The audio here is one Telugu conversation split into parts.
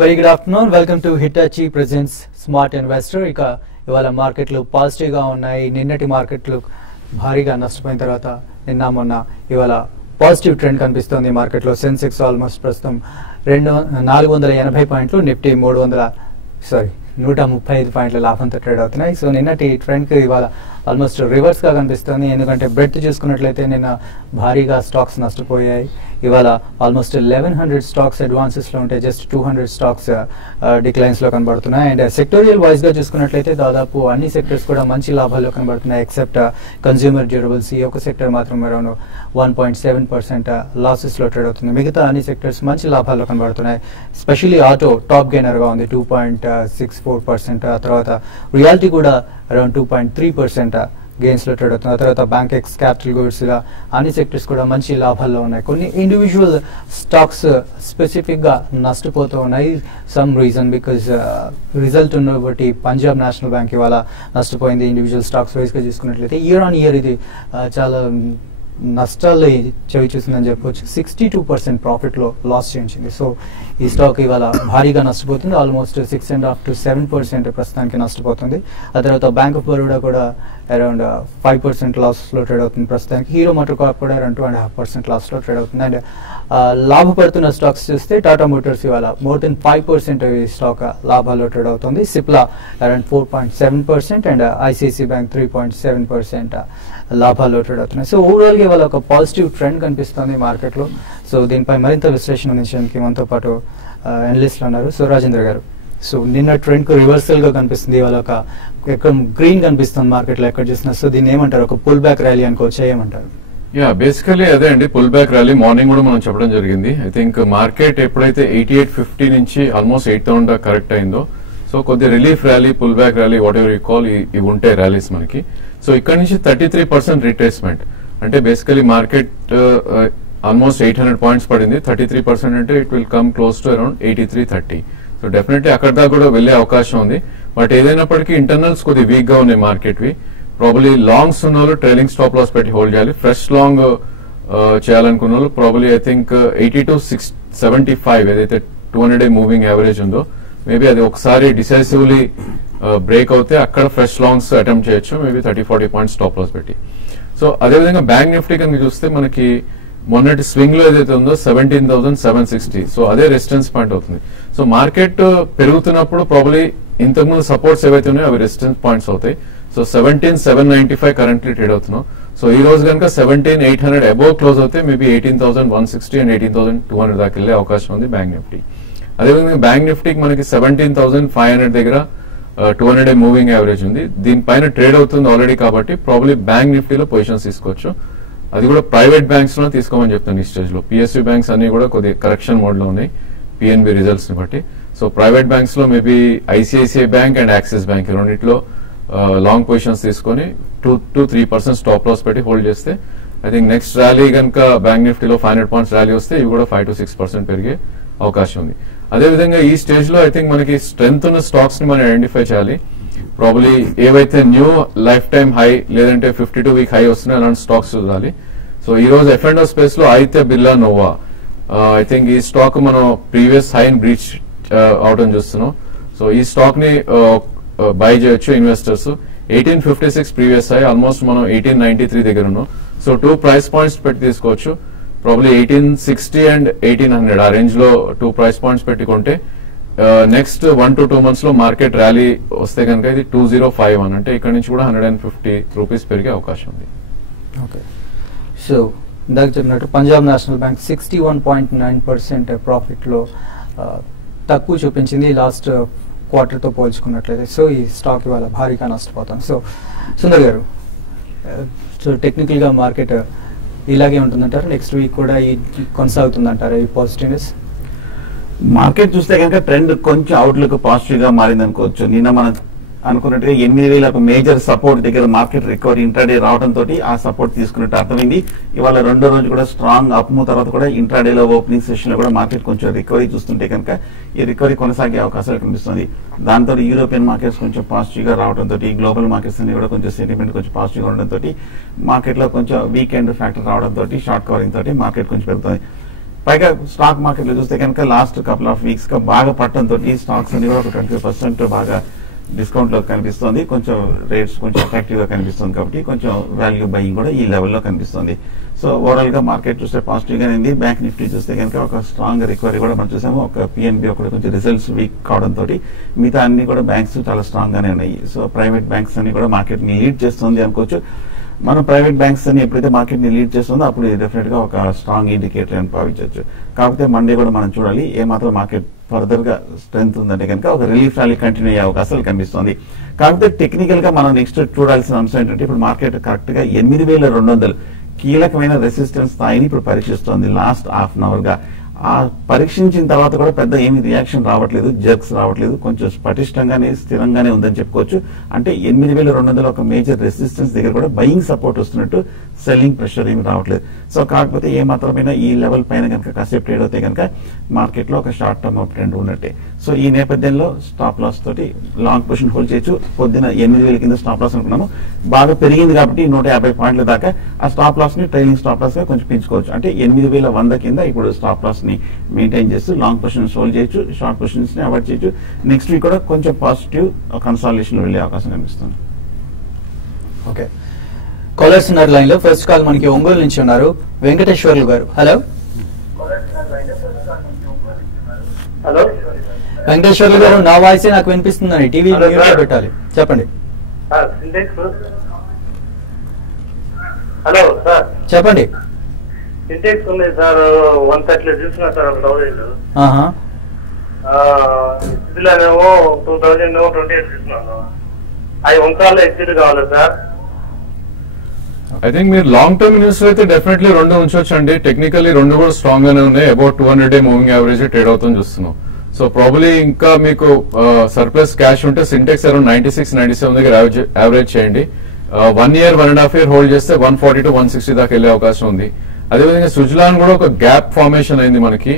Very good afternoon. Welcome to Hitachi presents smart investor. ఇక ఇవాళ మార్కెట్లు పాజిటివ్ గా ఉన్నాయి. నిన్నటి మార్కెట్లు భారీగా నష్టపోయిన తర్వాత నిన్న మొన్న ఇవాళ పాజిటివ్ ట్రెండ్ కనిపిస్తోంది మార్కెట్లో. సెన్సెక్స్ ఆల్మోస్ట్ ప్రస్తుతం 480 పాయింట్లు, నిఫ్టీ 135 పాయింట్ల లాభంతో ట్రేడ్ అవుతున్నాయి. సో నిన్నటి ట్రెండ్ కి ఇవాళ ఆల్మోస్ట్ రివర్స్ గా కనిపిస్తుంది. ఎందుకంటే బ్రెడ్త్ చూసుకున్నట్లయితే నిన్న భారీగా స్టాక్స్ నష్టపోయాయి. ఇవాళ ఆల్మోస్ట్ 1100 స్టాక్స్ అడ్వాన్సెస్ లో ఉంటే జస్ట్ 200 స్టాక్స్ డిక్లైన్స్ లో కనబడుతున్నాయి. అండ్ సెక్టోరియల్ వైజ్ గా చూసుకున్నట్లయితే దాదాపు అన్ని సెక్టర్స్ కూడా మంచి లాభాల్లో కనబడుతున్నాయి ఎక్సెప్ట్ కన్స్యూమర్ డ్యూరబుల్స్. ఈ ఒక సెక్టర్ మాత్రం అరౌండ్ 1.7% లాసెస్ లో ట్రేడ్ అవుతుంది. మిగతా అన్ని సెక్టర్స్ మంచి లాభాల్లో కనబడుతున్నాయి. స్పెషల్లీ ఆటో టాప్ గెయినర్ గా ఉంది 2.64%. ఆ తర్వాత రియాలిటీ కూడా అరౌండ్ 2.3% గెయిన్స్ లో ట్రేడ్ అవుతుంది. ఆ తర్వాత బ్యాంక్ ఎక్స్, క్యాపిటల్ గూడ్స్ ఇలా అన్ని సెక్టర్స్ కూడా మంచి లాభాల్లో ఉన్నాయి. కొన్ని ఇండివిజువల్ స్టాక్స్ స్పెసిఫిక్ గా నష్టపోతూ ఉన్నాయి. సమ్ రీజన్ బికాజ్ రిజల్ట్ ఉన్న బట్టి పంజాబ్ నేషనల్ బ్యాంక్ ఇవాళ నష్టపోయింది. ఇండివిజువల్ స్టాక్స్ వైజ్ గా చూసుకున్నట్లయితే ఇయర్ ఆన్ ఇయర్ ఇది చాలా నష్టాల్లో చవి చూసిందని చెప్పవచ్చు. 62% ప్రాఫిట్ లో లాస్ చేయించింది. సో ఈ స్టాక్ ఇవాళ భారీగా నష్టపోతుంది. ఆల్మోస్ట్ 6.5 to 7% ప్రస్తుతానికి నష్టపోతుంది. ఆ తర్వాత బ్యాంక్ ఆఫ్ బరోడా కూడా అరౌండ్ 5% లాస్ లో ట్రేడ్ అవుతుంది ప్రస్తుతానికి. హీరో మోటార్ కార్ప్ కూడా అరౌండ్ 2.5% లాస్ లో ట్రేడ్ అవుతుంది. అండ్ లాభపడుతున్న స్టాక్స్ చూస్తే టాటా మోటార్స్ ఇవాళ మోర్ దెన్ 5% స్టాక్ లాభాల్లో ట్రేడ్ అవుతుంది. Cipla around 4.7% and ICICI bank 3.7% లాభాల్లో ట్రేడ్ అవుతున్నాయి. సో ఓవరాల్ గా ఇవాళ ఒక పాజిటివ్ ట్రెండ్ కనిపిస్తుంది మార్కెట్ లో. సో దీనిపై మరింత విశ్లేషణ అందించడానికి మనతో పాటు అనలిస్టులు ఉన్నారు. సో రాజేంద్ర గారు, సో నిన్న ట్రెండ్ కు రివర్సల్ గా కనిపిస్తుంది. ఇవాళ ఒక గ్రీన్ కనిపిస్తుంది మార్కెట్ లో ఎక్కడ చూసినా. సో దీన్ని ఏమంటారు, ఒక పుల్ బ్యాక్ ర్యాలీ అనుకోవచ్చు, ఏమంటారు? బేసికలీ అదే అండి, పుల్ బ్యాక్ ర్యాలీ. మార్నింగ్ కూడా మనం చెప్పడం జరిగింది. ఐ థింక్ మార్కెట్ ఎప్పుడైతే 8850 నుంచి ఆల్మోస్ట్ 8000 కరెక్ట్ అయిందో, సో కొద్ది relief rally, pull back rally, whatever you call, ఇవి ఉంటాయి ర్యాలీస్ మనకి. సో ఇక్కడ నుంచి 33% రిట్రేస్మెంట్ అంటే బేసికలీ మార్కెట్ ఆల్మోస్ట్ 800 పాయింట్స్ పడింది. 33% అంటే it will come close to around 8330. So definitely అక్కడ దాకా కూడా వెళ్లే అవకాశం ఉంది. బట్ ఏదైనప్పటికీ ఇంటర్నల్స్ కొద్ది వీక్ గా ఉన్నాయి మార్కెట్ వి. ప్రాబబ్లీ లాంగ్స్ ఉన్న వాళ్ళు ట్రైలింగ్ స్టాప్ లాస్ పెట్టి హోల్డ్ చేయాలి. ఫ్రెష్ లాంగ్ చేయాలనుకున్న వాళ్ళు ప్రాబబ్లీ ఐ థింక్ 80 to 75 ఏదైతే 200-day మూవింగ్ యావరేజ్ ఉందో, మేబీ అది ఒకసారి డిసైసివ్లీ బ్రేక్ అవుతే అక్కడ ఫ్రెష్ లాంగ్స్ అటెంప్ట్ చేయొచ్చు, మేబీ 30-40 పాయింట్స్ స్టాప్ లాస్ పెట్టి. సో అదేవిధంగా బ్యాంక్ నిఫ్టీ కనుక చూస్తే మనకి మొన్నటి స్వింగ్ లో ఏదైతే ఉందో 17,760, సో అదే రెసిస్టెన్స్ పాయింట్ అవుతుంది. సో మార్కెట్ పెరుగుతున్నప్పుడు ప్రాబబ్లీ ఇంతకుముందు సపోర్ట్స్ ఏవైతే ఉన్నాయో అవి రెసిస్టెన్స్ పాయింట్స్ అవుతాయి. సో 17,795 కరెంట్లీ ట్రేడ్ అవుతున్నాం. సో ఈ రోజు కనుక 17,800 అబోవ్ క్లోజ్ అవుతే మేబీ 18,160 అండ్ 18,200 దాకా వెళ్లే అవకాశం ఉంది బ్యాంక్ నిఫ్టీ. అదేవిధంగా బ్యాంక్ నిఫ్టీకి మనకి 17,500 దగ్గర 200-day మూవింగ్ యావరేజ్ ఉంది. దీనిపైన ట్రేడ్ అవుతుంది ఆల్రెడీ కాబట్టి ప్రాబబ్లీ బ్యాంక్ నిఫ్టీలో పొజిషన్స్ తీసుకోవచ్చు. అది కూడా ప్రైవేట్ బ్యాంక్స్ లో తీసుకోమని చెప్తాను ఈ స్టేజ్ లో. పిఎస్యూ బ్యాంక్స్ అన్ని కూడా కొద్దిగా కరెక్షన్ మోడ్ లో ఉన్నాయి పిఎన్బి రిజల్ట్స్ ని బట్టి. సో ప్రైవేట్ బ్యాంక్స్ లో maybe ICICI bank and axis bank రెండింటిలో లాంగ్ పొజిషన్స్ తీసుకొని 2-3% స్టాప్ లాస్ పెట్టి హోల్డ్ చేస్తే ఐ థింక్ నెక్స్ట్ ర్యాలీ కనుక బ్యాంక్ నిఫ్టీలో 500 పాయింట్స్ ర్యాలీ వస్తే ఇవి కూడా 5 to 6% పెరిగే అవకాశం ఉంది. అదేవిధంగా ఈ స్టేజ్ లో ఐ థింక్ మనకి స్ట్రెంగ్త్ ఉన్న స్టాక్స్ ని మనం ఐడెంటిఫై చేయాలి. ప్రాబబ్లీ ఏవైతే న్యూ లైఫ్ టైమ్ హై లేదంటే 52-week హై వస్తున్నాయి అలాంటి స్టాక్స్ చూడాలి. సో ఈ రోజు F&O స్పేస్ లో ఆదిత్య బిర్లా నోవా, ఐ థింక్ ఈ స్టాక్ మనం ప్రీవియస్ హై బ్రీచ్ అవడం చూస్తున్నాం. సో ఈ స్టాక్ ని బై చేయొచ్చు ఇన్వెస్టర్స్. 1856 ప్రీవియస్ హై, ఆల్మోస్ట్ మనం 1893 దగ్గర ఉన్నాం. సో 2 ప్రైస్ పాయింట్స్ పెట్టి తీసుకోవచ్చు. ప్రాబ్లీ 1860 అండ్ 1800 ఆ రేంజ్ లో 2 ప్రైస్ పాయింట్స్ పెట్టుకుంటే నెక్స్ట్ 1 to 2 months లో మార్కెట్ ర్యాలీ వస్తే కనుక ఇది 2051 అంటే ఇక్కడ నుంచి కూడా 150 రూపీస్ పెరిగే అవకాశం ఉంది. ఓకే, సో ఇందాక చెప్పినట్టు పంజాబ్ నేషనల్ బ్యాంక్ 61.9% ప్రాఫిట్ లో తక్కువ చూపించింది లాస్ట్ క్వార్టర్ తో పోల్చుకున్నట్లయితే. సో ఈ స్టాక్ ఇవాళ భారీగా నష్టపోతాం. సో సుందర్ గారు, సో టెక్నికల్ గా మార్కెట్ ఇలాగే ఉంటుందంటారు, నెక్స్ట్ వీక్ కూడా కొనసాగుతుందంటారు ఈ పాజిటివ్నెస్? మార్కెట్ చూస్తే కనుక ట్రెండ్ కొంచెం అవుట్లుక్ పాజిటివ్ గా మారింది అనుకోవచ్చు. నిన్న మనం అనుకున్నట్టుగా 8,000 మేజర్ సపోర్ట్ దగ్గర మార్కెట్ రికవరీ ఇంట్రాడే రావడంతో ఆ సపోర్ట్ తీసుకున్నట్టు అర్థమైంది. ఇవాళ రెండో రోజు కూడా స్ట్రాంగ్ అప్ మూవ్ తర్వాత కూడా ఇంట్రాడేలో ఓపెనింగ్ సెషన్ లో కూడా మార్కెట్ కొంచెం రికవరీ చూస్తుంటే కనుక ఈ రికవరీ కొనసాగే అవకాశాలు కనిపిస్తుంది. దాంతో యూరోపియన్ మార్కెట్స్ కొంచెం పాజిటివ్ గా రావడంతో గ్లోబల్ మార్కెట్స్ అన్ని కూడా కొంచెం సెంటిమెంట్ కొంచెం పాజిటివ్ గా ఉండడంతో మార్కెట్ లో కొంచెం వీకెండ్ ఫ్యాక్టర్ రావడంతో షార్ట్ కవరింగ్ తోటి మార్కెట్ కొంచెం పెరుగుతుంది. పైగా స్టాక్ మార్కెట్ లో చూస్తే కనుక లాస్ట్ కపుల్ ఆఫ్ వీక్స్ గా బాగా పట్టడంతో ఈ స్టాక్స్ అన్ని కూడా ఒక 25% బాగా డిస్కౌంట్ లో కనిపిస్తుంది. కొంచెం రేట్స్ కొంచెం అట్రాక్టివ్ గా కనిపిస్తుంది కాబట్టి కొంచెం వాల్యూ బయింగ్ కూడా ఈ లెవెల్లో కనిపిస్తుంది. సో ఓవరాల్ గా మార్కెట్ చూస్తే పాజిటివ్ గానే ఉంది. బ్యాంక్ నిఫ్టీ చూస్తే కనుక ఒక స్ట్రాంగ్ రికవరీ కూడా మనం చూసాము. ఒక పిఎన్బి ఒకటి కొంచెం రిజల్ట్స్ వీక్ కావడంతో మిగతా అన్ని కూడా బ్యాంక్స్ చాలా స్ట్రాంగ్ గానే ఉన్నాయి. సో ప్రైవేట్ బ్యాంక్స్ అన్ని కూడా మార్కెట్ ని లీడ్ చేస్తుంది అనుకోవచ్చు. మనం ప్రైవేట్ బ్యాంక్స్ అని ఎప్పుడైతే మార్కెట్ ని లీడ్ చేస్తుందో అప్పుడు డెఫినెట్ గా ఒక స్ట్రాంగ్ ఇండికేటర్ అని భావించవచ్చు. కాకపోతే మండే కూడా మనం చూడాలి ఏమాత్రం మార్కెట్ ఫర్దర్ గా స్ట్రెంత్ ఉందంటే కనుక ఒక రిలీఫ్ ర్యాలీ కంటిన్యూ అయ్యే అవకాశాలు కనిపిస్తుంది. కాకపోతే టెక్నికల్ గా మనం నెక్స్ట్ చూడాల్సిన అంశం ఏంటంటే ఇప్పుడు మార్కెట్ కరెక్ట్ గా 8,200 కీలకమైన రెసిస్టెన్స్ స్థాయిని ఇప్పుడు పరీక్షిస్తోంది లాస్ట్ హాఫ్ అన్ అవర్ గా. ఆ పరీక్షించిన తర్వాత కూడా పెద్ద ఏమి రియాక్షన్ రావట్లేదు, జర్క్స్ రావట్లేదు, కొంచెం పటిష్టంగానే స్థిరంగానే ఉందని చెప్పుకోవచ్చు. అంటే 8,200 ఒక మేజర్ రెసిస్టెన్స్ దగ్గర కూడా బయింగ్ సపోర్ట్ వస్తున్నట్టు, సెల్లింగ్ ప్రెషర్ ఏమి రావట్లేదు. సో కాకపోతే ఏ మాత్రమైనా ఈ లెవెల్ పైన కనుక కాసేపు ట్రేడ్ అవుతే కనుక మార్కెట్ లో ఒక షార్ట్ టర్మ్ అప్ ట్రెండ్ ఉన్నట్టే. సో ఈ నేపథ్యంలో స్టాప్ లాస్ తోటి లాంగ్ పొజిషన్ హోల్డ్ చేయొచ్చు. పొద్దున 8,000 కింద స్టాప్ లాస్ అనుకున్నాము, బాగా పెరిగింది కాబట్టి 150 పాయింట్ల దాకా ఆ స్టాప్ లాస్ ని ట్రైలింగ్ స్టాప్ లాస్ గా కొంచెం పెంచుకోవచ్చు. అంటే 8,100 కింద ఇప్పుడు స్టాప్ లాస్ ని మెయింటైన్ చేస్తూ లాంగ్ పొజిషన్స్ హోల్డ్ చేయొచ్చు, షార్ట్ పొజిషన్స్ ని అవాయిడ్ చేయొచ్చు. నెక్స్ట్ వీక్ కూడా కొంచెం పాజిటివ్ కన్సాలిడేషన్ వెళ్లే అవకాశం కనిపిస్తుంది. ఓకే, కాలర్స్ ఉన్నారు లైన్ లో. ఫస్ట్ కాల్ మనకి ఒంగోలు నుంచి ఉన్నారు వెంకటేశ్వర్లు గారు. హలో హలో వెంకటేశ్వర్లు గారు, నా వాయిస్ నాకు వినిపిస్తుందని టీవీ పెట్టాలి, చెప్పండి. హలో సార్, చెప్పండి. ఇంటెక్స్ ఉంది సార్, 130 చూస్తున్నా సార్ ఒక 1000. ఇదిలోనేమో 2028 చూస్తున్నాను. అవి వంకాల్లో ఎగ్జిట్ కావాలి సార్. ఐ థింక్ మీరు లాంగ్ టర్మ్ ఇన్వెస్టర్ అయితే డెఫినెట్లీ రెండు ఉంచవచ్చు అండి. టెక్నికల్లీ రెండు కూడా స్ట్రాంగ్ గానే ఉన్నాయి. About 200 day moving average trade అవుతుంది చూస్తున్నాం. సో ప్రాబబ్లీ ఇంకా మీకు సర్ప్లస్ క్యాష్ ఉంటే సింటెక్స్ అరౌండ్ 96-97 దగ్గర యావరేజ్ చేయండి. 1 year 1.5 year హోల్డ్ చేస్తే 140 to 160 దాకా వెళ్ళే అవకాశం ఉంది. అదేవిధంగా సుజలాన్ కూడా ఒక గ్యాప్ ఫార్మేషన్ అయింది మనకి.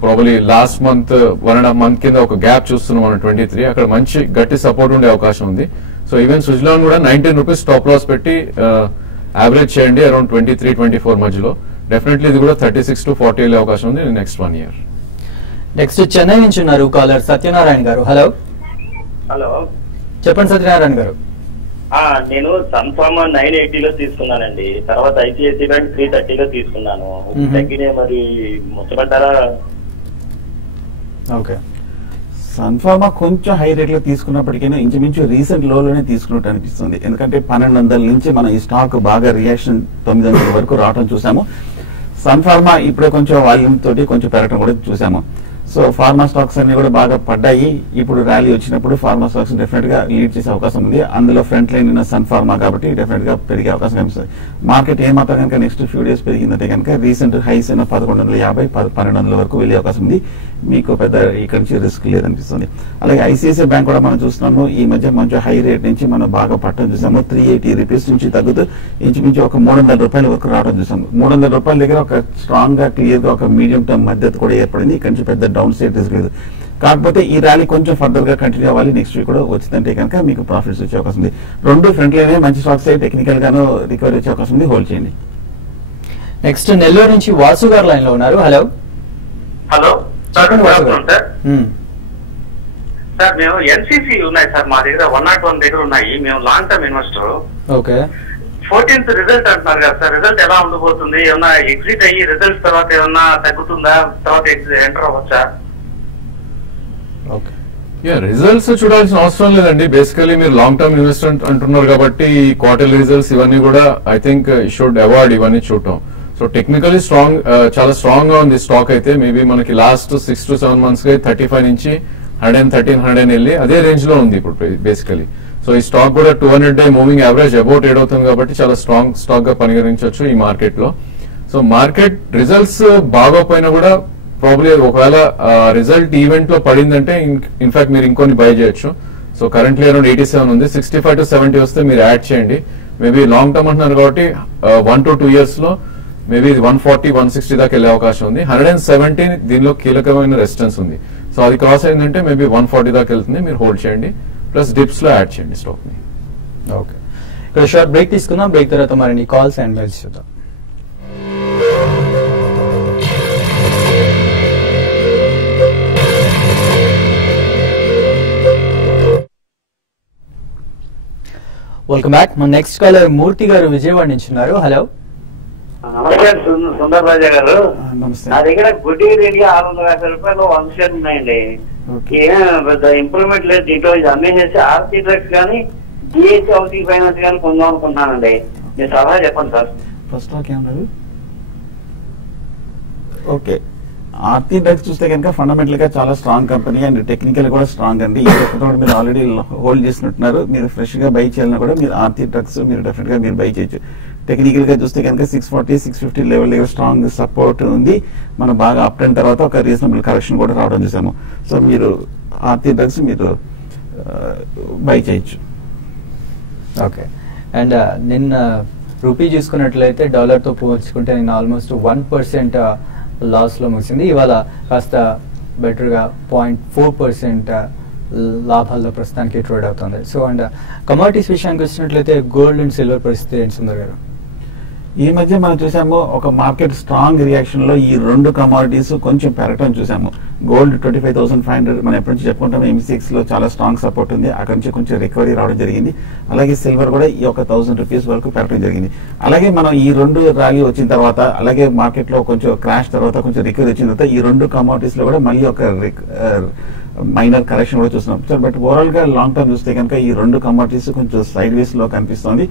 ప్రాబబ్లీ లాస్ట్ మంత్ 1.5 month కింద ఒక గ్యాప్ చూస్తున్నాం మనం 23. అక్కడ మంచి గట్టి సపోర్ట్ ఉండే అవకాశం ఉంది. సో ఈవెన్ సుజలాన్ కూడా 19 రూపీస్ స్టాప్ లాస్ పెట్టి యావరేజ్ చేయండి అరౌండ్ 23-24 మధ్యలో. డెఫినెట్లీ ఇది కూడా 36 to 40 వెళ్ళే అవకాశం ఉంది నెక్స్ట్ 1 year. నెక్స్ట్ చెన్నై నుంచి ఉన్నారు కాలర్ సత్యనారాయణ గారు. హలో హలో, చెప్పండి సత్యనారాయణ గారు. నేను సన్ఫార్మా 980 లో తీసుకున్నానండి. తర్వాత ఐసిఐసి బ్యాంక్ 330 లో తీసుకున్నాను. తగ్గినే మరి ముచ్చబడ్డారా? ఓకే, సన్ఫార్మా కొంచెం హై రేట్ లో తీసుకున్నప్పటికీ ఇంచుమించు రీసెంట్ లోనే తీసుకున్నట్టు అనిపిస్తుంది. ఎందుకంటే 1200 నుంచి మనం ఈ స్టాక్ బాగా రియాక్షన్ 900 వరకు రావడం చూసాము. సన్ఫార్మా ఇప్పుడే కొంచెం వాల్యూమ్ తోటి కొంచెం పెరగడం కూడా చూసాము. సో ఫార్మా స్టాక్స్ అన్ని కూడా బాగా పడ్డాయి. ఇప్పుడు ర్యాలీ వచ్చినప్పుడు ఫార్మా స్టాక్స్ డెఫినెట్ గా లీడ్ చేసే అవకాశం ఉంది. అందులో ఫ్రంట్ లైన్ ఉన్న సన్ ఫార్మా కాబట్టి డెఫినెట్ గా పెరిగే అవకాశం కనిపిస్తుంది. మార్కెట్ ఏమాత్రం కనుక నెక్స్ట్ ఫ్యూ డేస్ పెరిగిందంటే కనుక రీసెంట్ హైస్ అయిన 1150, 1200 వరకు వెళ్ళే అవకాశం ఉంది. మీకు పెద్ద ఇక్కడ నుంచి రిస్క్ లేదనిపిస్తుంది. అలాగే ఐసిఐసిఐ బ్యాంక్ కూడా మనం చూస్తున్నాము. ఈ మధ్య మంచి హై రేట్ నుంచి మనం బాగా పట్టడం చూసాము. 380 రూపీస్ నుంచి తగ్గుతూ ఇంచుమించు ఒక 300 రూపాయల వరకు రావడం చూసాము. 300 రూపాయల దగ్గర ఒక స్ట్రాంగ్ గా క్లియర్ గా ఒక మీడియం టర్మ్ మద్దతు కూడా ఏర్పడింది. ఇక్కడ నుంచి పెద్ద డౌన్ సైడ్ రిస్క్ లేదు. కాకపోతే ఈ ర్యాలీ కొంచెం ఫర్దర్ గా కంటిన్యూ అవ్వాలి. నెక్స్ట్ వీక్ కూడా వచ్చిందంటే కనుక మీకు ప్రాఫిట్స్ వచ్చే అవకాశం ఉంది. రెండు ఫ్రంట్ లైన్ మంచి స్టాక్స్ టెక్నికల్ గాను రికవరీ వచ్చే అవకాశం ఉంది. హోల్డ్ చేయండి. నెక్స్ట్ నెల్లూరు నుంచి వాసు గారు లైన్ లో ఉన్నారు. హలో హలో సార్, మ్మ్. సార్ మేము ఎన్సీసీ ఉన్నాయి సార్ మా దగ్గర 101 దగ్గర ఉన్నాయి. మేము long term investor. Okay, 14th result అంటున్నారు కదా సార్, రిజల్ట్ ఎలా ఉండబోతుంది? ఏమన్నా ఎగ్జిట్ అయ్యి రిజల్ట్స్ తర్వాత ఏమన్నా తగ్గుతుందా? తర్వాత ఎంటర్ అవ్వచ్చా? ఓకే, రిజల్ట్స్ చూడాల్సిన అవసరం లేదండి. బేసికలీ మీరు లాంగ్ టర్మ్ ఇన్వెస్టర్ అంటున్నారు కాబట్టి క్వార్టర్లీ రిజల్ట్స్ ఇవన్నీ కూడా ఐ థింక్ షుడ్ అవాయిడ్ ఇవన్నీ చూడటం. సో టెక్నికలీ స్ట్రాంగ్, చాలా స్ట్రాంగ్ గా ఉంది స్టాక్ అయితే. మేబీ మనకి లాస్ట్ 6 to 7 months గా 35 నుంచి 113, 100 వెళ్ళి అదే రేంజ్ లో ఉంది ఇప్పుడు బేసికలీ. సో ఈ స్టాక్ కూడా 200 day moving average about trade అవుతుంది కాబట్టి చాలా స్ట్రాంగ్ స్టాక్ గా పరిగణించవచ్చు ఈ మార్కెట్ లో. సో మార్కెట్ రిజల్ట్స్ బాగోపోయినా కూడా ప్రాబ్లీ ఒకవేళ రిజల్ట్ ఈవెంట్ లో పడిందంటే ఇన్ఫాక్ట్ మీరు ఇంకొన్ని బై చేయొచ్చు. సో కరెంట్లీ అరౌండ్ 87 ఉంది. 65 to 70 వస్తే మీరు యాడ్ చేయండి. మేబీ లాంగ్ టర్మ్ అంటున్నారు కాబట్టి 1 to 2 years లో మేబీ 140, 160 దాకా వెళ్ళే అవకాశం ఉంది. 170 దీనిలో కీలకమైన రెసిస్టెన్స్ ఉంది. సో అది క్రాస్ అయిందంటే మేబీ 140 దాకా వెళ్తుంది. మీరు హోల్డ్ చేయండి, ప్లస్ డిప్స్ లో యాడ్ చేయండి స్టాక్ ని. ఓకే, ఇక్కడ షార్ట్ బ్రేక్ తీసుకుందాం. బ్రేక్ తర్వాత మరిన్ని కాల్స్ అండ్ మెయిల్స్ చూద్దాం. Welcome back. మన నెక్స్ట్ కాలర్ మూర్తి గారు విజయవాడ నుంచి ఉన్నారు. హలో. నమస్తే సుందర్ రాజా గారు. నమస్తే. నా దగ్గర గుడ్డి రేడియో 650 రూపాయలు 100 షేర్లు ఉన్నాయండి. ఏం ఇంప్రూవ్మెంట్ లేదు దీంట్లో. ఇది అమ్మేసేసి ఆర్తి డ్రగ్స్ కానీ జిఎస్టీ హౌసింగ్ ఫైనాన్స్ కానీ కొందాం అనుకుంటున్నానండి. మీరు సలహా చెప్పండి సార్. ఫస్ట్ స్టాక్ ఏమన్నారు? ఓకే, ఆర్తి డ్రగ్స్ చూస్తే కనుక ఫండమెంటల్ గా చాలా స్ట్రాంగ్ కంపెనీ అండ్ టెక్నికల్ కూడా స్ట్రాంగ్ అండి. ఈ ఒక్కటి మీరు ఆల్రెడీ హోల్డ్ చేసినట్టున్నారు. మీరు ఫ్రెష్ గా బై చేయాలన్నా కూడా మీరు ఆర్తి డ్రగ్స్ మీరు డెఫినెట్ గా మీరు బై చేయొచ్చు. టెక్నికల్ గా చూస్తే కనుక 640, 650 లెవెల్ దగ్గర స్ట్రాంగ్ సపోర్ట్ ఉంది. మనం బాగా అప్ అయిన తర్వాత ఒక రీజనబుల్ కరెక్షన్ కూడా రావడం చూసాము. సో మీరు ఆర్తి డ్రగ్స్ మీరు బై చేయొచ్చు. ఓకే. అండ్ నిన్న రూపీ చూసుకున్నట్లయితే డాలర్తో పోల్చుకుంటే నిన్న ఆల్మోస్ట్ 1% లాస్లో ముగిసింది. ఇవాళ కాస్త బెటర్గా 0.4% లాభాల్లో ప్రస్తుతానికి ట్రేడ్ అవుతుంది. సో అండ్ కమోడిటీస్ విషయానికి వచ్చినట్లయితే గోల్డ్ అండ్ సిల్వర్ పరిస్థితి ఏంటి సుందర్ గారు? ఈ మధ్య మనం చూసాము ఒక మార్కెట్ స్ట్రాంగ్ రియాక్షన్ లో ఈ రెండు కమోడిటీస్ కొంచెం పెరగటం చూసాము. గోల్డ్ 25,500 మనం ఎప్పటి నుంచి చెప్పుకుంటాము MCX లో చాలా స్ట్రాంగ్ సపోర్ట్ ఉంది. అక్కడి నుంచి కొంచెం రికవరీ రావడం జరిగింది. అలాగే సిల్వర్ కూడా ఈ ఒక 1,000 రూపీస్ వరకు పెరగడం జరిగింది. అలాగే మనం ఈ రెండు ర్యాలీ వచ్చిన తర్వాత అలాగే మార్కెట్ లో కొంచెం క్రాష్ తర్వాత కొంచెం రికవరీ వచ్చిన తర్వాత ఈ రెండు కమోడిటీస్ లో కూడా మళ్ళీ ఒక మైనర్ కరెక్షన్ కూడా చూస్తున్నాం. బట్ ఓవరాల్ గా లాంగ్ టర్మ్ చూస్తే కనుక ఈ రెండు కమోడిటీస్ కొంచెం సైడ్ వేస్ లో కనిపిస్తుంది.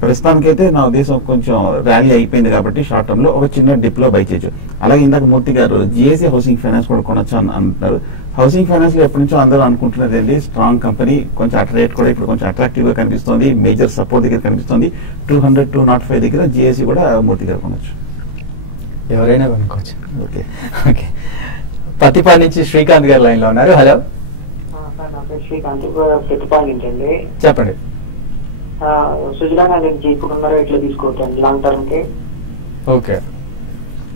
ప్రస్తుతానికైతే నా ఉద్దేశం కొంచెం ర్యాలీ అయిపోయింది కాబట్టి షార్ట్ టర్మ్ లో ఒక చిన్న డిప్ లో బై చేయొచ్చు. అలాగే ఇందాక మూర్తి గారు జిఎస్సీ హౌసింగ్ ఫైనాన్స్ కూడా కొనొచ్చు అని అంటున్నారు. హౌసింగ్ ఫైనాన్స్ లో ఎప్పటి నుంచో అందరూ అనుకుంటున్నదండి స్ట్రాంగ్ కంపెనీ. కొంచెం రేట్ కూడా ఇప్పుడు కొంచెం అట్రాక్టివ్ గా కనిపిస్తుంది. మేజర్ సపోర్ట్ దగ్గర కనిపిస్తుంది. 200, 205 దగ్గర జిఎస్సీ కూడా మూర్తి గారు కొనొచ్చు. ఎవరైనా కొనుక్కోవచ్చు. Okay okay. పతిపాడు నుంచి శ్రీకాంత్ గారు లైన్ లో ఉన్నారు. హలో. సార్ నా పేరు శ్రీకాంత్, ప్రతిపాడు నుంచి అండి. చెప్పండి. సుజనా గాంధీ ఇప్పుడున్న రేట్లో తీసుకోవచ్చండి లాంగ్ టర్మ్ కి? Okay.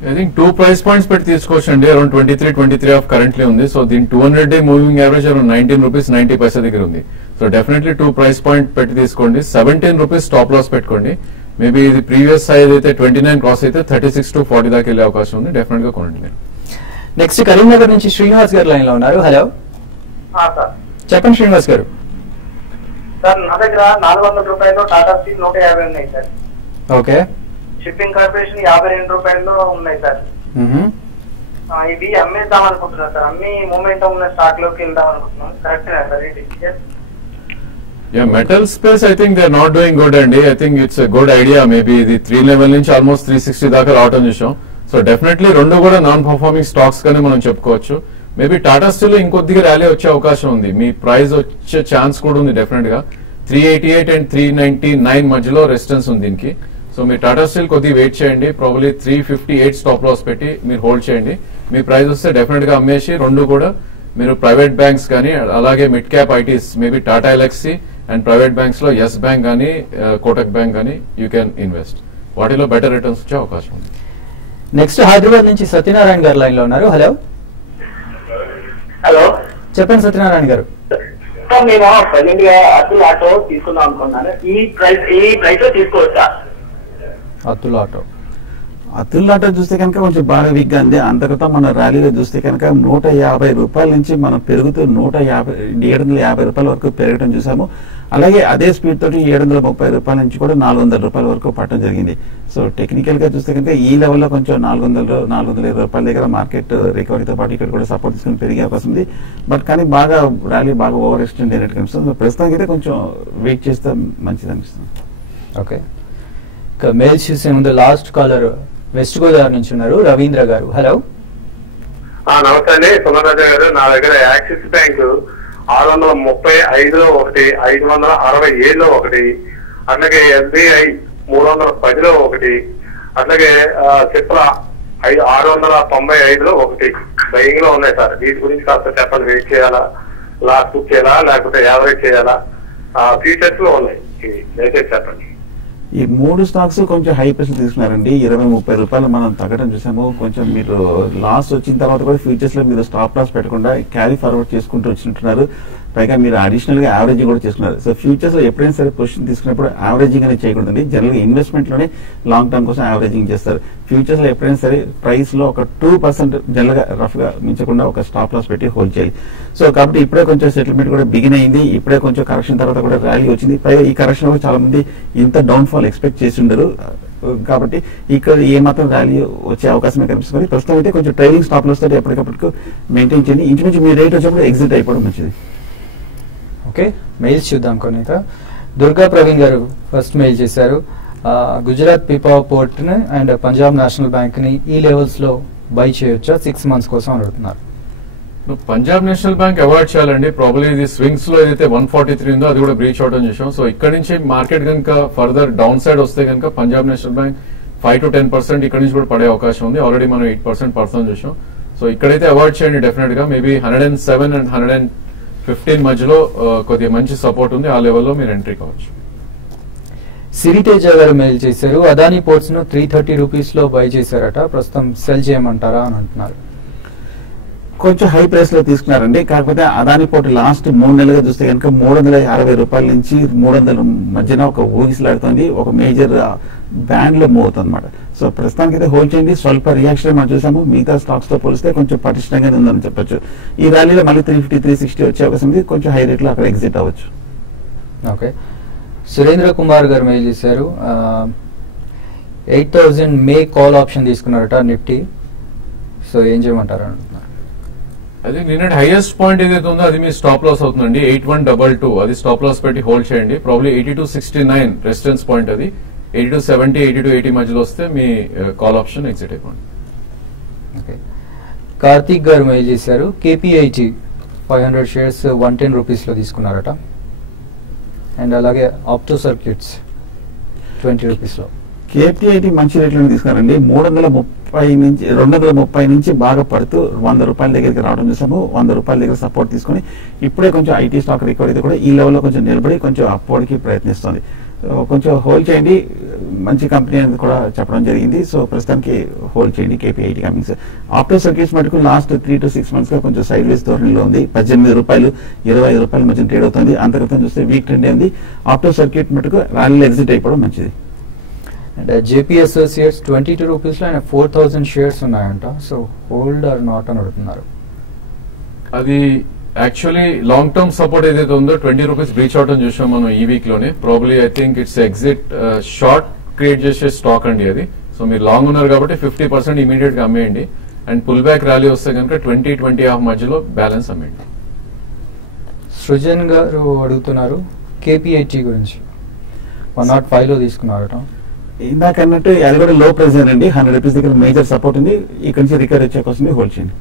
I think 2 price points పెట్టి తీసుకోవచ్చు అండి. అరౌండ్ 23 ఆఫ్ కరెంట్లీ ఉంది. సో దీని 200-డే మూవింగ్ యావరేజ్ అరౌండ్ 19 రూపీస్ 90 పైసా దగ్గర ఉంది. సో డెఫినెట్లీ 2 ప్రైస్ పాయింట్ పెట్టి తీసుకోండి. 17 రూపీస్ స్టాప్ లాస్ పెట్టుకోండి. మేబీ ఇది ప్రీవియస్ సైజ్ అయితే 29 క్రాస్ అయితే 36 to 40 దాకా వెళ్ళే అవకాశం ఉంది. డెఫినెట్ గా కొనండి మీరు. నెక్స్ట్ కరీంనగర్ నుంచి శ్రీనివాస్ గారు లైన్ లో ఉన్నారు. హలో. సార్ చెప్పండి శ్రీనివాస్ గారు. సార్ నా దగ్గర 400 రూపాయలు టాటా స్టీల్ 150 ఉన్నాయి సార్. ఓకే. షిప్పింగ్ కార్పొరేషన్ 52 రూపాయలు ఉన్నాయి సార్. ఇవి అమ్మేద్దాం అనుకుంటున్నాను సార్. అమ్మి మూమెంటం ఉన్న స్టాక్ లోకి వెళ్దాం అనుకుంటున్నాం. కరెక్ట్ సార్ ఇది? Yeah, metal space I think they're not doing good అండి. I think it's a good idea. Maybe ఇది 3 లెవెల్ నుంచి ఆల్మోస్ట్ 360 దాకా రావటం చూసాం. సో డెఫినెట్లీ రెండు కూడా నాన్ పర్ఫార్మింగ్ స్టాక్స్ గానే మనం చెప్పుకోవచ్చు. మేబీ టాటా స్టీల్ ఇంకొద్దిగా ర్యాలీ వచ్చే అవకాశం ఉంది. మీ ప్రైస్ వచ్చే ఛాన్స్ కూడా ఉంది డెఫినెట్ గా. 388 and 399 మధ్యలో రెసిస్టెన్స్ ఉంది దీనికి. సో మీరు టాటా స్టీల్ కొద్దిగా వెయిట్ చేయండి. ప్రాబబ్లీ 358 స్టాప్ లాస్ పెట్టి మీరు హోల్డ్ చేయండి. మీ ప్రైస్ వస్తే డెఫినెట్ గా అమ్మేసి రెండు కూడా మీరు ప్రైవేట్ బ్యాంక్స్ కానీ అలాగే mid cap ITs maybe Tata LXI and private banks లో ఎస్ బ్యాంక్ కానీ కోటక్ బ్యాంక్ కానీ యూ కెన్ ఇన్వెస్ట్. వాటిలో బెటర్ రిటర్న్స్ వచ్చే అవకాశం ఉంది. నెక్స్ట్ హైదరాబాద్ నుంచి సత్యనారాయణ గారు లైన్ లో ఉన్నారు. హలో. హలో, చెప్పండి సత్యనారాయణ గారు. సార్ నేను ప్రజెంట్ గా అతుల్ ఆటో తీసుకుందాం అనుకున్నాను. ఈ ప్రైస్ లో తీసుకోవచ్చా? అతుల్ ఆటో చూస్తే కనుక కొంచెం బాగా వీక్ గా ఉంది. అంతకత మన ర్యాలీలో చూస్తే కనుక 150 రూపాయల నుంచి మనం పెరుగుతూ 750 రూపాయల వరకు పెరగడం చూసాము. అలాగే అదే స్పీడ్ తోటి 730 రూపాయల నుంచి కూడా 400 రూపాయల వరకు పట్టడం జరిగింది. సో టెక్నికల్ గా చూస్తే కనుక ఈ లెవెల్లో కొంచెం 420 రూపాయల దగ్గర మార్కెట్ రికవరీతో పాటు ఇక్కడ కూడా సపోర్ట్ తీసుకుని పెరిగే అవకాశం ఉంది. బట్ కానీ బాగా ర్యాలీ బాగా ఓవర్ ఎక్స్టెండ్ అయినట్టు కనిపిస్తుంది. ప్రస్తుతానికి అయితే కొంచెం వెయిట్ చేస్తే మంచిది అనిపిస్తుంది. ఓకే. మెయిల్ చూసే ముందు లాస్ట్ కాలర్ వెస్ట్ గోదావరి నుంచి ఉన్నారు రవీంద్ర గారు. హలో. నమస్తే అండి సుమరాజా గారు. నా దగ్గర యాక్సిస్ బ్యాంక్ 635లో ఒకటి, 567లో ఒకటి, అట్లాగే SBI 310లో ఒకటి, అట్లాగే చిత్ర 695లో ఒకటి బయింగ్ లో ఉన్నాయి సార్. వీటి గురించి కాస్త చెప్పండి. వెయిట్ చేయాలా, లాస్ట్ బుక్ చేయాలా, లేకపోతే యావరేజ్ చేయాలా? ఫ్యూచర్స్ లో ఉన్నాయి, దయచేసి చెప్పండి. ఈ మూడు స్టాక్స్ కొంచెం హై ప్రైస్ తీసుకున్నారండి. 20-30 రూపాయలు మనం తగ్గడం చూసాము. కొంచెం మీరు లాస్ వచ్చిన తర్వాత కూడా ఫ్యూచర్స్ లో మీరు స్టాప్ లాస్ పెట్టకుండా క్యారీ ఫార్వర్డ్ చేసుకుంటూ వచ్చినట్టున్నారు. పైగా మీరు అడిషనల్ గా యావరేజింగ్ కూడా చేసుకున్నారు. సో ఫ్యూచర్స్ లో ఎప్పుడైనా సరే పొజిషన్ తీసుకున్నప్పుడు యావరేజింగ్ అనేది చేయకూడదండి. జనరల్ గా ఇన్వెస్ట్మెంట్ లోనే లాంగ్ టర్మ్ కోసం యావరేజింగ్ చేస్తారు. ఫ్యూచర్స్ లో ఎప్పుడైనా సరే ప్రైస్ లో ఒక 2% జనరల్ గా రఫ్ గా మించకుండా ఒక స్టాప్ లాస్ పెట్టి హోల్డ్ చేయాలి. సో కాబట్టి ఇప్పుడే కొంచెం సెటిల్మెంట్ కూడా బిగిన్ అయింది. ఇప్పుడే కొంచెం కరెక్షన్ తర్వాత కూడా ర్యాలీ వచ్చింది. పైగా ఈ కరెక్షన్ లో చాలా మంది ఇంత డౌన్ ఫాల్ ఎక్స్పెక్ట్ చేసి ఉండరు. కాబట్టి ఇక్కడ ఏమాత్రం ర్యాలీ వచ్చే అవకాశమే కనిపిస్తుంది. ప్రస్తుతం అయితే కొంచెం ట్రైలింగ్ స్టాప్ లాస్ తోటి ఎప్పటికప్పుడు మెయింటైన్ చేయండి. ఇంచుమించు మీ రేట్ వచ్చినప్పుడు ఎగ్జిట్ అయిపోవడం మంచిది. ఓకే, మెయిల్స్ చూద్దాం కొన్ని. దుర్గా ప్రవీణ్ గారు ఫస్ట్ మెయిల్ చేశారు. గుజరాత్ పిపా పోర్ట్ ని అండ్ పంజాబ్ నేషనల్ బ్యాంక్ ని ఈ లెవెల్స్ లో బై చేయొచ్చా 6 months కోసం అడుగుతున్నారు. పంజాబ్ నేషనల్ బ్యాంక్ అవాయిడ్ చేయాలండి. ప్రాబ్లీ ఇది స్వింగ్స్ లో ఏదైతే 143 ఉందో అది కూడా బ్రీచ్ అవడం చూసాం. సో ఇక్కడ నుంచి మార్కెట్ కనుక ఫర్దర్ డౌన్ సైడ్ వస్తే కనుక పంజాబ్ నేషనల్ బ్యాంక్ 5 to 10% ఇక్కడ నుంచి కూడా పడే అవకాశం ఉంది. ఆల్రెడీ మనం 8% పడుతుంది చూసాం. సో ఇక్కడైతే అవాయిడ్ చేయండి డెఫినెట్ గా. మేబీ 107 and 115 మధ్యలో కొద్దిగా మంచి సపోర్ట్ ఉంది. ఆ లెవెల్లో మీరు ఎంట్రీ కావచ్చు. సిరితేజ గారు మెయిల్ చేశారు. అదానీ పోర్ట్స్ ను 330 రూపీస్ లో బై చేశారట, ప్రస్తుతం సెల్ చేయమంటారా అని అంటున్నారు. కొంచెం హై ప్రైస్ లో తీసుకున్నారండి. కాకపోతే అదాని పోర్ట్ లాస్ట్ 3 నెలలుగా చూస్తే కనుక 360 రూపాయల నుంచి 300 మధ్యన ఒక ఊగిసలాడుతుంది. ఒక మేజర్ బ్యాండ్ లో మూవ్ అవుతుంది అనమాట. సో ప్రస్తుతానికి అయితే హోల్డ్ చేయండి. స్వల్ప రియాక్షన్ మనం చూసాము. మిగతా స్టాక్స్ తో పోలిస్తే కొంచెం పటిష్టంగానే ఉందని చెప్పొచ్చు. ఈ ర్యాలీలో మళ్ళీ 350, 360 వచ్చే అవకాశం ఉంది. కొంచెం హై రేట్ లో అక్కడ ఎగ్జిట్ అవ్వచ్చు. ఓకే, సురేంద్ర కుమార్ గారు మెయిల్ చేశారు. 8000 మే కాల్ ఆప్షన్ తీసుకున్నారట నిఫ్టీ. సో ఏం చేయమంటారు అంటున్నారు. అది నిన్న హైయెస్ట్ పాయింట్ ఏదైతే ఉందో అది మీ స్టాప్ లాస్ అవుతుందండి. 8122 అది స్టాప్ లాస్ పెట్టి హోల్డ్ చేయండి. Probably 8269 resistance point. అది 8270, 8280 మధ్యలో వస్తే మీ కాల్ ఆప్షన్ ఎగ్జిట్ అయిపోండి. ఓకే, కార్తీక్ గారు మెయిల్ చేశారు. కేపీఐటీ 500 షేర్స్ 110 రూపీస్ లో తీసుకున్నారట. అండ్ అలాగే ఆప్టో సర్క్యూట్స్ 20 రూపీస్ లో. కేపీఐటీ మంచి రేట్లను తీసుకున్నారండి. 230 నుంచి బాగా పడుతూ 100 రూపాయల దగ్గరికి రావడం చూసాము. 100 రూపాయల దగ్గర సపోర్ట్ తీసుకుని ఇప్పుడే కొంచెం ఐటీ స్టాక్ రికవరీ కూడా ఈ లెవెల్లో కొంచెం నిలబడి కొంచెం అప్వర్డ్కి ప్రయత్నిస్తుంది. కొంచెం హోల్డ్ చేయండి. మంచి కంపెనీ అనేది కూడా చెప్పడం జరిగింది. సో ప్రస్తుతానికి హోల్డ్ చేయండి కేపీఐటీ కంపెనీస్. ఆప్టో సర్క్యూట్స్ మటుకు లాస్ట్ 3 to 6 months గా కొంచెం సైడ్ వేస్ ధోరణిలో ఉంది. 18 రూపాయలు 25 రూపాయల మధ్య ట్రేడ్ అవుతుంది. అంతర్గతం చూస్తే వీక్ ట్రెండ్ ఉంది. ఆప్టో సర్క్యూట్ మటుకు ర్యాలీలో ఎగ్జిట్ అయిపోవడం మంచిది. అండ్ జేపీ అసోసియేట్స్ 22 రూపీస్ లో ఆయన 4000 షేర్స్ ఉన్నాయంట. సో హోల్డ్ ఆర్ నాట్ అని అడుగుతున్నారు. అది యాక్చువల్లీ లాంగ్ టర్మ్ సపోర్ట్ ఏదైతే ఉందో 20 రూపీస్ బ్రీచ్ అవడం చూసాం మనం ఈ వీక్ లోనే. Probably I think it's exit short create చేసే స్టాక్ అండి అది. సో మీరు లాంగ్ ఉన్నారు కాబట్టి 50% ఇమీడియట్ గా అమ్మేయండి. అండ్ పుల్ బ్యాక్ ర్యాలీ వస్తే కనుక 20-20.5 మధ్యలో బ్యాలెన్స్ అమ్మేయండి. సృజన్ గారు అడుగుతున్నారు కేపీఐటీ గురించి. 105 లో తీసుకున్నారట. ఇందాక అన్నట్టు అది కూడా లో ప్రైస్ అండి. 100 రూపీస్ దగ్గర మేజర్ సపోర్ట్ ఉంది. ఇక్కడ నుంచి రికవరీ వచ్చే కోసం హోల్డ్ చేయండి.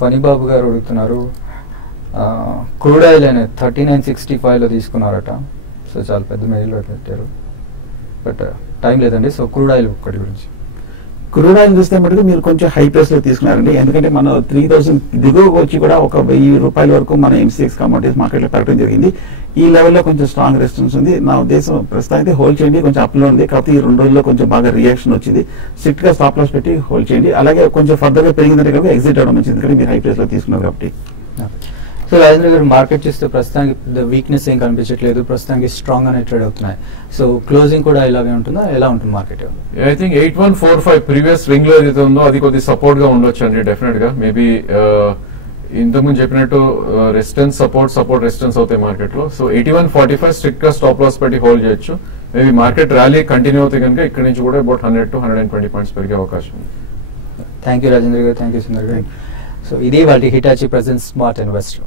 ఫణిబాబు గారు అడుగుతున్నారు. క్రూడ్ ఆయిల్ అనేది 3965 లో తీసుకున్నారట. సో చాలా పెద్ద మెయిల్ పెట్టారు, బట్ టైం లేదండి. సో క్రూడ్ ఆయిల్ ఒక్కటి గురించి. క్రూడ్ ఆయిల్ చూస్తే మటుకు మీరు కొంచెం హై ప్రైస్ లో తీసుకున్నారండి. ఎందుకంటే మనం 3000 దిగువకు వచ్చి కూడా ఒక 1000 రూపాయల వరకు మన MCX కమోడిటీస్ మార్కెట్ లో పెట్టడం జరిగింది. ఈ లెవెల్లో కొంచెం స్ట్రాంగ్ రెసిస్టెన్స్ ఉంది. నా ఉద్దేశం ప్రస్తుతానికి హోల్డ్ చేయండి. కొంచెం అప్ లో ఉంది కాబట్టి ఈ 2 రోజుల్లో కొంచెం బాగా రియాక్షన్ వచ్చింది. స్ట్రిక్ట్ గా స్టాప్ లాస్ పెట్టి హోల్డ్ చేయండి. అలాగే కొంచెం ఫర్దర్ గా పెరిగిందంటే కనుక ఎగ్జిట్ అవడం మంచిది. ఎందుకంటే మీరు హై ప్రైస్ లో తీసుకున్నారు కాబట్టి. సో రాజేంద్ర గారు, మార్కెట్ చూస్తే ప్రస్తుతానికి వీక్నెస్ ఏం కనిపించట్లేదు. ప్రస్తుతానికి స్ట్రాంగ్ అనే ట్రేడ్ అవుతున్నాయి. సో క్లోజింగ్ కూడా ఇలాగే ఉంటుందా, ఎలా ఉంటుంది market? I think 8145 previous swing లో ఏదైతే ఉందో అది కొద్ది సపోర్ట్ గా ఉండొచ్చు అండి డెఫినెట్ గా. మేబీ ఇంతకుముందు చెప్పినట్టు రెసిస్టెన్స్ సపోర్ట్ రెసిస్టెన్స్ అవుతాయి మార్కెట్ లో. సో 8145 స్ట్రిక్ట్ గా స్టాప్ లాస్ పెట్టి హోల్డ్ చేయొచ్చు. మేబీ మార్కెట్ ర్యాలీ కంటిన్యూ అవుతాయి కనుక ఇక్కడ నుంచి కూడా అబౌట్ 100 to 120 పాయింట్స్ పెరిగే అవకాశం ఉంది. థ్యాంక్ యూ రాజేంద్ర గారు, థ్యాంక్ యూ సుందర్ గారు. సో ఇది వాళ్ళ హిటాచి ప్రెజెంట్ స్మార్ట్ ఇన్వెస్టర్.